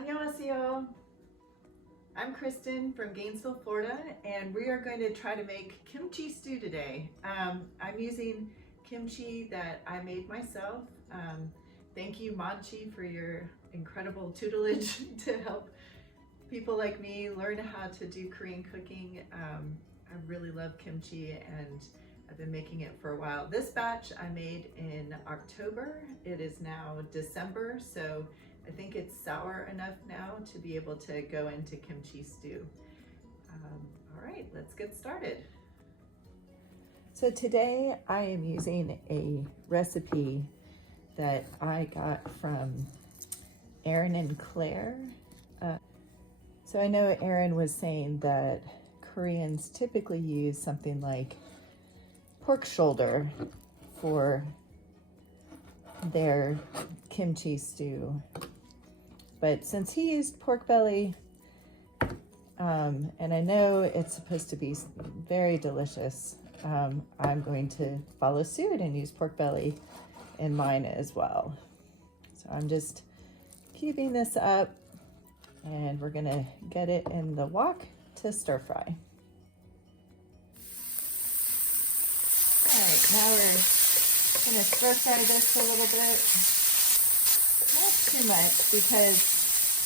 안녕하세요. I'm Kristen from Gainesville, Florida, and we are going to try to make kimchi stew today. I'm using kimchi that I made myself. Thank you, Manchi, for your incredible tutelage to help people like me learn how to do Korean cooking. I really love kimchi and I've been making it for a while. This batch I made in October. It is now December, so I think it's sour enough now to be able to go into kimchi stew. All right, let's get started. So today I am using a recipe that I got from Erin and Claire. So I know Erin was saying that Koreans typically use something like pork shoulder for their kimchi stew. But since he used pork belly, and I know it's supposed to be very delicious, I'm going to follow suit and use pork belly in mine as well. So I'm just cubing this up and we're gonna get it in the wok to stir fry. All right, now we're gonna stir fry this a little bit. Not too much, because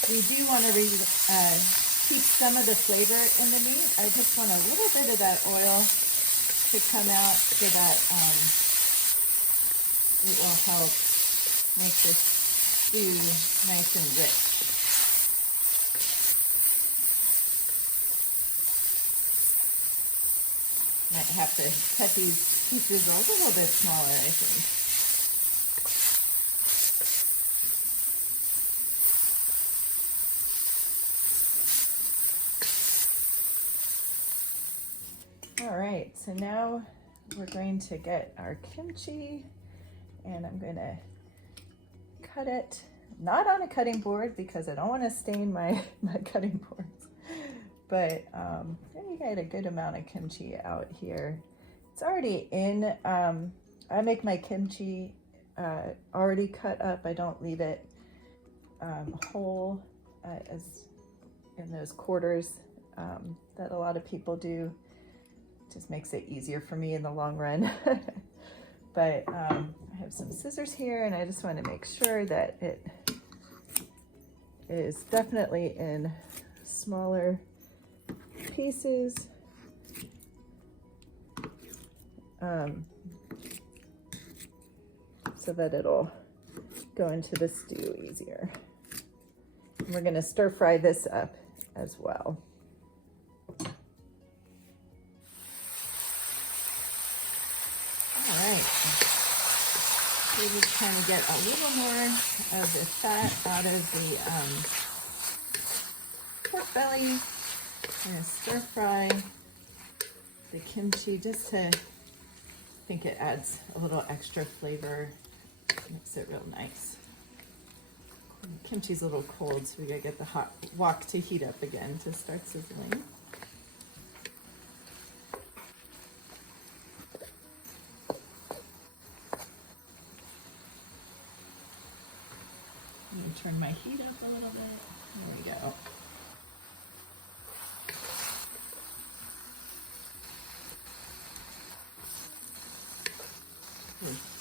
we do want to keep some of the flavor in the meat. I just want a little bit of that oil to come out so that it will help make this stew nice and rich. Might have to cut these pieces a little bit smaller, I think. All right, so now we're going to get our kimchi and I'm going to cut it, not on a cutting board because I don't want to stain my cutting boards, but you get a good amount of kimchi out here. It's already in, I make my kimchi already cut up. I don't leave it whole as in those quarters that a lot of people do. Just makes it easier for me in the long run. But I have some scissors here and I just want to make sure that it is definitely in smaller pieces. So that it'll go into the stew easier. And we're going to stir fry this up as well. We just kind of get a little more of the fat out of the pork belly. I'm going to stir fry the kimchi just to, I think it adds a little extra flavor, makes it real nice. Kimchi's a little cold, so we gotta get the hot wok to heat up again to start sizzling. I'm going to turn my heat up a little bit. There we go.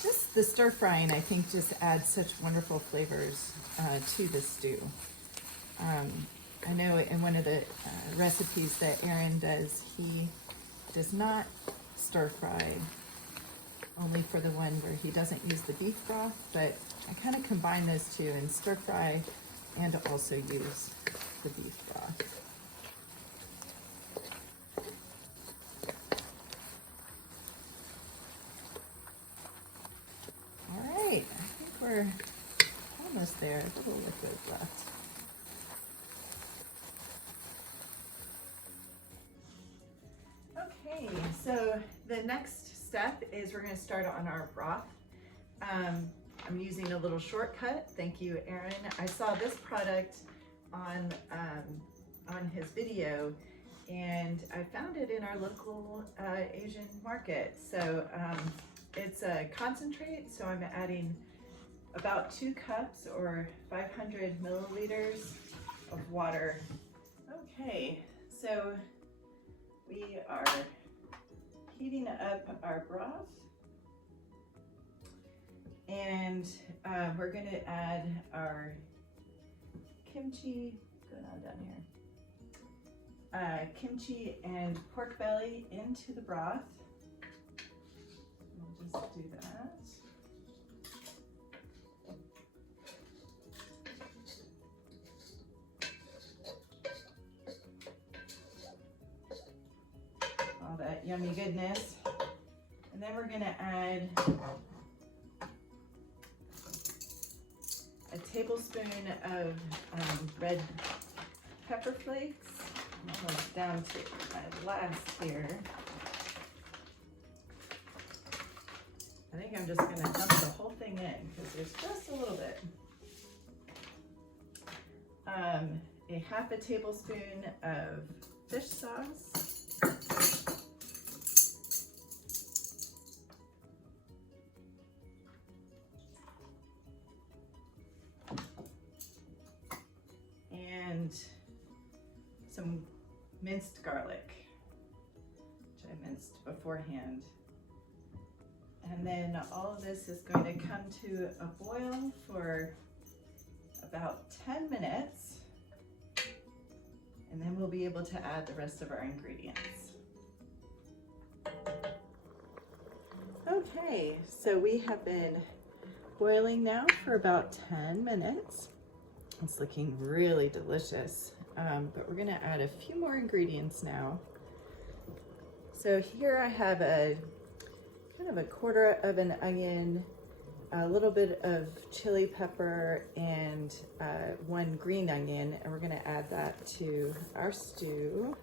Just the stir frying, I think, just adds such wonderful flavors to the stew. I know in one of the recipes that Erin does, he does not stir fry, only for the one where he doesn't use the beef broth, but I kind of combine those two and stir fry and also use the beef broth. All right, I think we're almost there. A little liquid left. Okay, so the next step is we're going to start on our broth. I'm using a little shortcut. Thank you, Erin. I saw this product on his video, and I found it in our local Asian market. So it's a concentrate, so I'm adding about 2 cups or 500 milliliters of water. Okay, so we are heating up our broth, and we're going to add our kimchi, going on down here, kimchi and pork belly into the broth. We'll just do that. All that yummy goodness. And then we're gonna add a tablespoon of red pepper flakes. I'm almost down to my last here. I think I'm just gonna dump the whole thing in because there's just a little bit. A half a tablespoon of fish sauce. And some minced garlic, which I minced beforehand. And then all of this is going to come to a boil for about 10 minutes. And then we'll be able to add the rest of our ingredients. Okay, so we have been boiling now for about 10 minutes. It's looking really delicious, but we're gonna add a few more ingredients now. So here I have a kind of a quarter of an onion, a little bit of chili pepper, and one green onion, and we're gonna add that to our stew,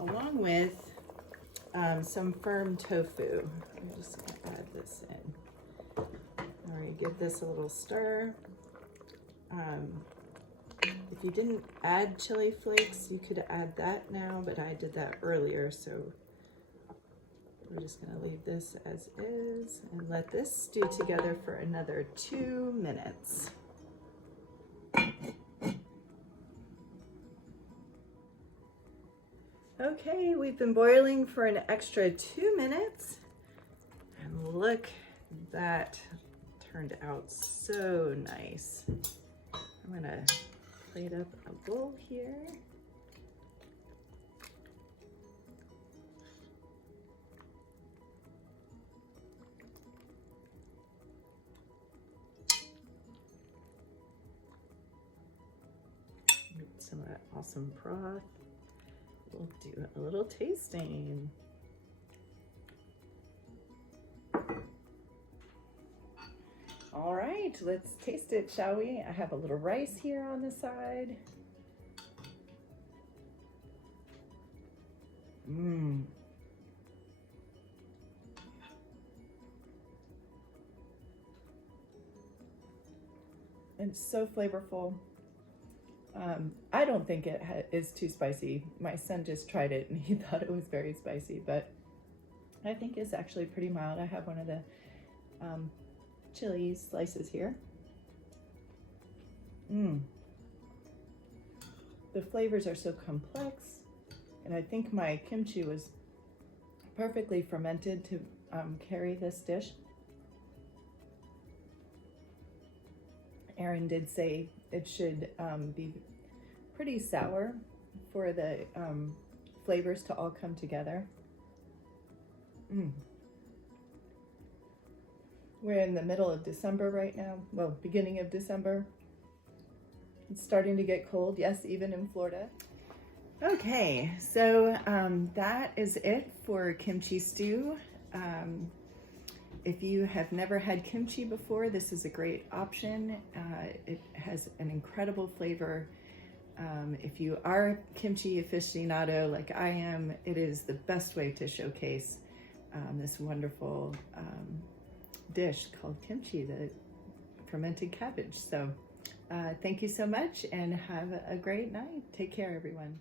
along with some firm tofu. I'm just gonna add this in. All right, give this a little stir. If you didn't add chili flakes, you could add that now, but I did that earlier, so we're just gonna leave this as is and let this stew together for another 2 minutes. Okay, we've been boiling for an extra 2 minutes, and look, that turned out so nice. I'm gonna plate up a bowl here. Some of that awesome broth. We'll do a little tasting. All right, let's taste it, shall we? I have a little rice here on the side. Mmm. It's so flavorful. I don't think it is too spicy. My son just tried it and he thought it was very spicy, but I think it's actually pretty mild. I have one of the chili slices here. The flavors are so complex, and I think my kimchi was perfectly fermented to carry this dish. Aaron did say it should be pretty sour for the flavors to all come together. We're in the middle of December right now. Well, beginning of December. It's starting to get cold, yes, even in Florida. Okay, so that is it for kimchi stew. If you have never had kimchi before, this is a great option. It has an incredible flavor. If you are a kimchi aficionado like I am, it is the best way to showcase this wonderful dish called kimchi, the fermented cabbage. So thank you so much and have a great night. Take care, everyone.